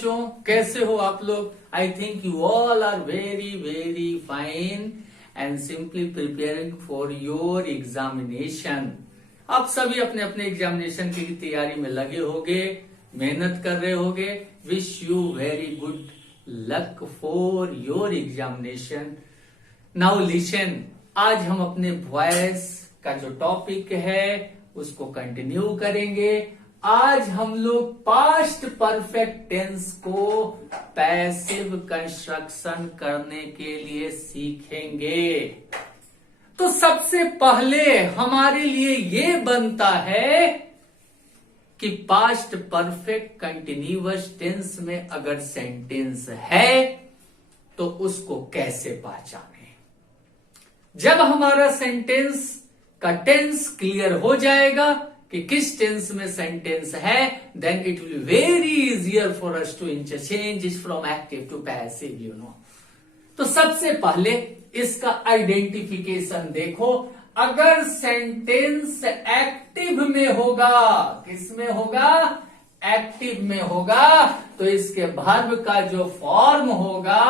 बच्चों, कैसे हो आप लोग? I think you all are very very fine and simply preparing for your examination. आप सभी अपने अपने एग्जामिनेशन की तैयारी में लगे होगे, मेहनत कर रहे होगे। Wish you very good luck for your examination. Now listen, आज हम अपने वॉइस का जो टॉपिक है उसको कंटिन्यू करेंगे। आज हम लोग पास्ट परफेक्ट टेंस को पैसिव कंस्ट्रक्शन करने के लिए सीखेंगे। तो सबसे पहले हमारे लिए ये बनता है कि पास्ट परफेक्ट कंटिन्यूअस टेंस में अगर सेंटेंस है तो उसको कैसे पहचाने। जब हमारा सेंटेंस का टेंस क्लियर हो जाएगा कि किस टेंस में सेंटेंस है, then it will very easier for us to interchange it from active to passive, you know. तो सबसे पहले इसका आइडेंटिफिकेशन देखो। अगर सेंटेंस एक्टिव में होगा, किस में होगा? एक्टिव में होगा, तो इसके वर्ब का जो फॉर्म होगा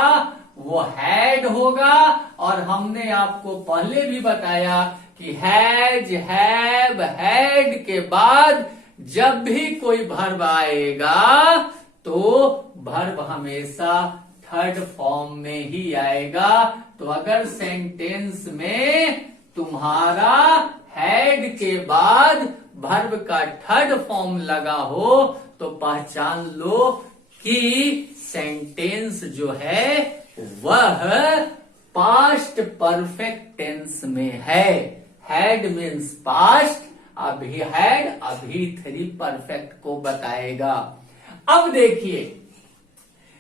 वो हैड होगा। और हमने आपको पहले भी बताया कि हैज, हैव, हैड के बाद जब भी कोई वर्ब आएगा तो वर्ब हमेशा थर्ड फॉर्म में ही आएगा। तो अगर सेंटेंस में तुम्हारा हैड के बाद वर्ब का थर्ड फॉर्म लगा हो तो पहचान लो कि सेंटेंस जो है वह पास्ट परफेक्ट टेंस में है। हैड मीन्स पास्ट, अभी हैड, अभी थ्री परफेक्ट को बताएगा। अब देखिए,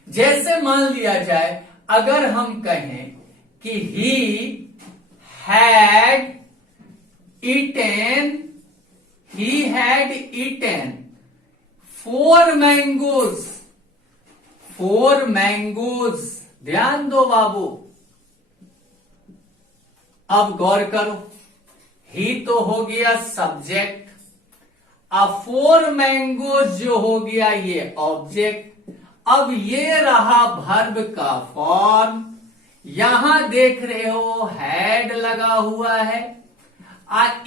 जैसे मान लिया जाए अगर हम कहें कि he had eaten 4 mangoes, 4 mangoes. ध्यान दो बाबू, अब गौर करो, ही तो हो गया सब्जेक्ट, अब 4 मैंगोज जो हो गया ये ऑब्जेक्ट। अब ये रहा वर्ब का फॉर्म। यहां देख रहे हो हैड लगा हुआ है।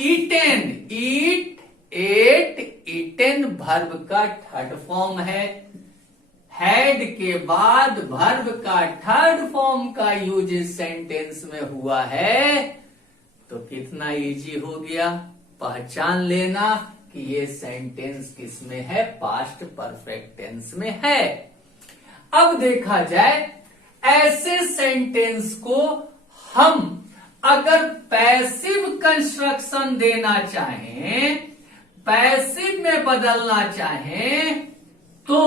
ईटेन, ईट, एट, ईटेन वर्ब का थर्ड फॉर्म है। हैड के बाद वर्ब का थर्ड फॉर्म का यूज इस सेंटेंस में हुआ है। तो कितना इजी हो गया, पहचान लेना कि ये सेंटेंस किस में है? पास्ट परफेक्ट टेंस में है। अब देखा जाए ऐसे सेंटेंस को हम अगर पैसिव कंस्ट्रक्शन देना चाहें, पैसिव में बदलना चाहें, तो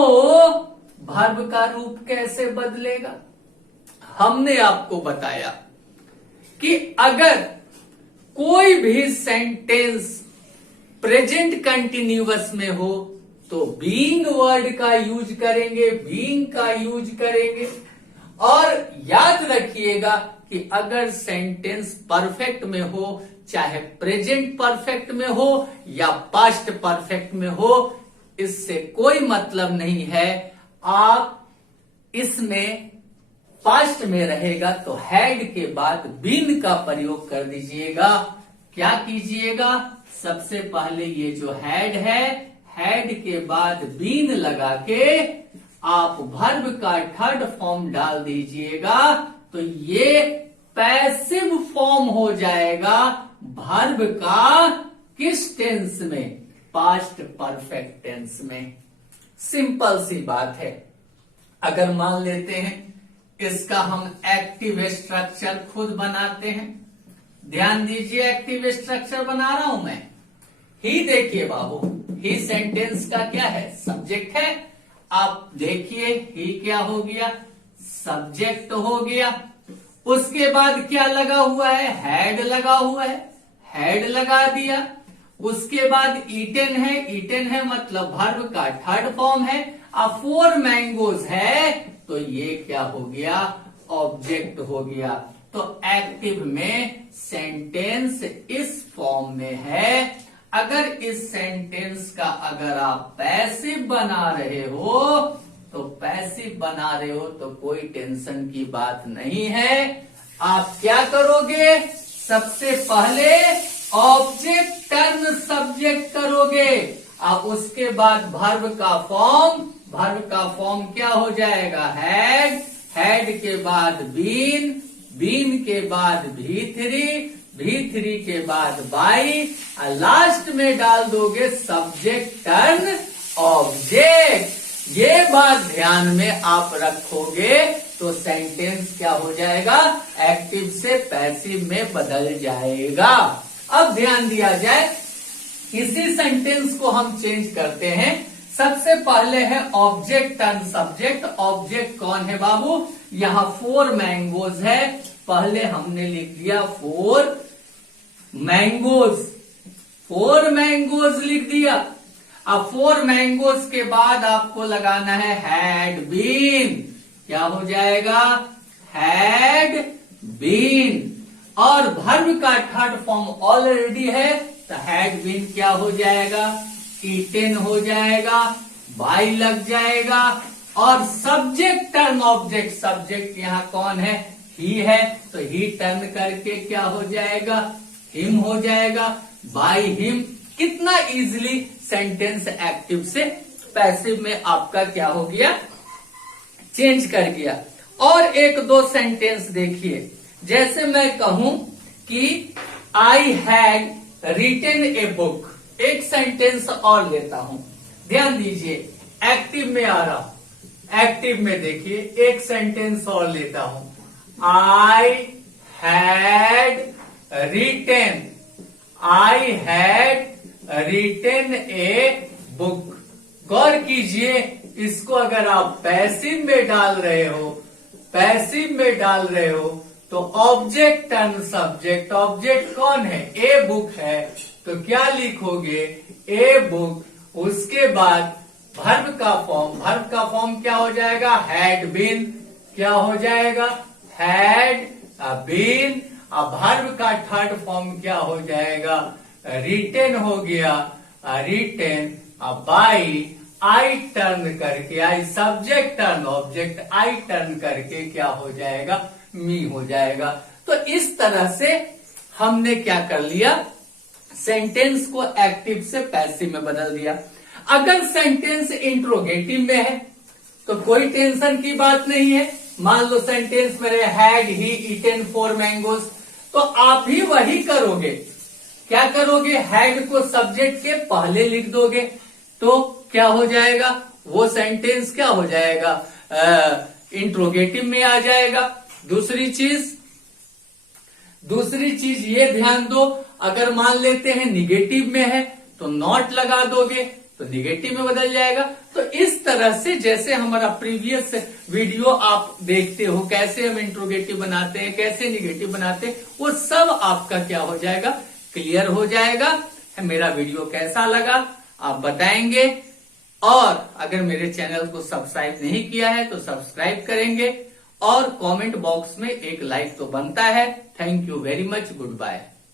वर्ब का रूप कैसे बदलेगा? हमने आपको बताया कि अगर कोई भी सेंटेंस प्रेजेंट कंटिन्यूअस में हो तो बीइंग वर्ड का यूज करेंगे, बीइंग का यूज करेंगे। और याद रखिएगा कि अगर सेंटेंस परफेक्ट में हो, चाहे प्रेजेंट परफेक्ट में हो या पास्ट परफेक्ट में हो, इससे कोई मतलब नहीं है। आप इसमें पास्ट में रहेगा तो हैड के बाद बीन का प्रयोग कर दीजिएगा। क्या कीजिएगा? सबसे पहले ये जो हैड है, हैड के बाद बीन लगा के आप वर्ब का थर्ड फॉर्म डाल दीजिएगा। तो ये पैसिव फॉर्म हो जाएगा वर्ब का। किस टेंस में? पास्ट परफेक्ट टेंस में। सिंपल सी बात है। अगर मान लेते हैं इसका हम एक्टिव स्ट्रक्चर खुद बनाते हैं। ध्यान दीजिए, एक्टिव स्ट्रक्चर बना रहा हूं मैं। ही देखिए बाबू, ही सेंटेंस का क्या है? सब्जेक्ट है। आप देखिए ही क्या हो गया? सब्जेक्ट हो गया। उसके बाद क्या लगा हुआ है? हैड लगा हुआ है, हैड लगा दिया। उसके बाद ईटेन है, ईटेन है मतलब वर्ब का थर्ड फॉर्म है। अब 4 मैंगोज है तो ये क्या हो गया? ऑब्जेक्ट हो गया। तो एक्टिव में सेंटेंस इस फॉर्म में है। अगर इस सेंटेंस का अगर आप पैसिव बना रहे हो तो पैसिव पैसिव बना रहे हो तो कोई टेंशन की बात नहीं है। आप क्या करोगे, सबसे पहले ऑब्जेक्ट टर्न सब्जेक्ट करोगे, अब उसके बाद वर्ब का फॉर्म क्या हो जाएगा, हैड, हैड के बाद बीन, बीन के बाद V3 के बाद बाई, और लास्ट में डाल दोगे सब्जेक्ट टर्न ऑब्जेक्ट। ये बात ध्यान में आप रखोगे तो सेंटेंस क्या हो जाएगा, एक्टिव से पैसिव में बदल जाएगा। अब ध्यान दिया जाए, इसी सेंटेंस को हम चेंज करते हैं। सबसे पहले है ऑब्जेक्ट टर्न सब्जेक्ट। ऑब्जेक्ट कौन है बाबू, यहाँ 4 मैंगोज है, पहले हमने लिख दिया 4 मैंगोज, 4 मैंगोज लिख दिया। अब 4 मैंगोज के बाद आपको लगाना है हैड बीन, क्या हो जाएगा, हैड बीन, और वर्ब का थर्ड फॉर्म ऑलरेडी है तो हैड बीन क्या हो जाएगा, ईटेन हो जाएगा, बाई लग जाएगा, और सब्जेक्ट टर्न ऑब्जेक्ट, सब्जेक्ट यहाँ कौन है, ही है, तो ही टर्न करके क्या हो जाएगा, हिम हो जाएगा, बाई हिम। कितना इजीली सेंटेंस एक्टिव से पैसिव में आपका क्या हो गया, चेंज कर गया। और एक दो सेंटेंस देखिए, जैसे मैं कहूं कि I had written a book, एक सेंटेंस और लेता हूं, ध्यान दीजिए, एक्टिव में आ रहा हूं, एक्टिव में देखिए एक सेंटेंस और लेता हूं, I had written, I had written a book. गौर कीजिए, इसको अगर आप पैसिव में डाल रहे हो, पैसिव में डाल रहे हो तो ऑब्जेक्ट टर्न सब्जेक्ट, ऑब्जेक्ट कौन है, ए बुक है, तो क्या लिखोगे, ए बुक, उसके बाद वर्ब का फॉर्म क्या हो जाएगा, हैड बीन, क्या हो जाएगा, हैड बीन, अब वर्ब का थर्ड फॉर्म क्या हो जाएगा, रिटेन हो गया, रिटेन, बाई, आई टर्न करके, I subject turn object, I turn करके क्या हो जाएगा, मी हो जाएगा। तो इस तरह से हमने क्या कर लिया, सेंटेंस को एक्टिव से पैसिव में बदल दिया। अगर सेंटेंस इंट्रोगेटिव में है तो कोई टेंशन की बात नहीं है। मान लो सेंटेंस मेरे हैड ही ईटन 4 मैंगोज, तो आप ही वही करोगे, क्या करोगे, हैड को सब्जेक्ट के पहले लिख दोगे तो क्या हो जाएगा, वो सेंटेंस क्या हो जाएगा, इंट्रोगेटिव में आ जाएगा। दूसरी चीज ये ध्यान दो, अगर मान लेते हैं निगेटिव में है तो नॉट लगा दोगे तो निगेटिव में बदल जाएगा। तो इस तरह से जैसे हमारा प्रीवियस वीडियो आप देखते हो, कैसे हम इंट्रोगेटिव बनाते हैं, कैसे निगेटिव बनाते हैं, वो सब आपका क्या हो जाएगा, क्लियर हो जाएगा। मेरा वीडियो कैसा लगा आप बताएंगे, और अगर मेरे चैनल को सब्सक्राइब नहीं किया है तो सब्सक्राइब करेंगे, और कमेंट बॉक्स में एक लाइक तो बनता है। Thank you very much, good bye.